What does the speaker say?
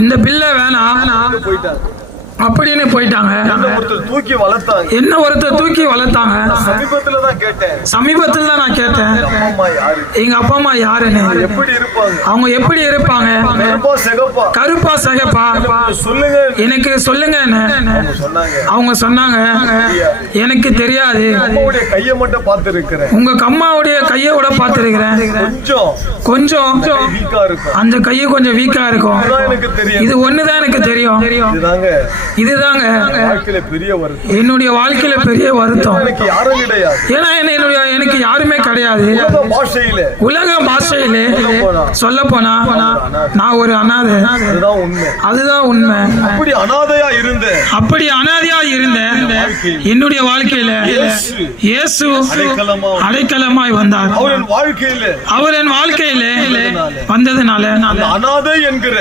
இந்த பிள்ளை வேணாம் அப்படின்னு போயிட்டாங்க. என்ன ஒருத்தர் தூக்கி வளர்த்தாங்க. சமீபத்துல தான் நான் கேட்டேன், எங்க அப்பா அம்மா யாருன்னு. அவங்க எப்படி இருப்பாங்க, கருப்பா சிகப்பா, எனக்கு சொல்லுங்க. அவங்க சொன்னாங்க, எனக்கு தெரியாது, உங்க அம்மாவுடைய கையை விட பார்த்திருக்கிறேன், கொஞ்சம் அந்த கையை கொஞ்சம் வீக்கா இருக்கும். இது ஒண்ணுதான் எனக்கு தெரியும். இதுதாங்க என்னுடைய வாழ்க்கையில பெரிய வருத்தம். ஏன்னா எனக்கு யாருமே கிடையாது. உலக பாஷையிலே சொல்ல போனா நான் ஒரு அனாதை. அதுதான் உண்மை. அப்படி அனாதையா இருந்தேன். என்னுடைய வாழ்க்கையில இயேசு அடைக்கலமாய் வந்தார். அவர் என் வாழ்க்கையில வந்ததுனால அனாதை என்கிற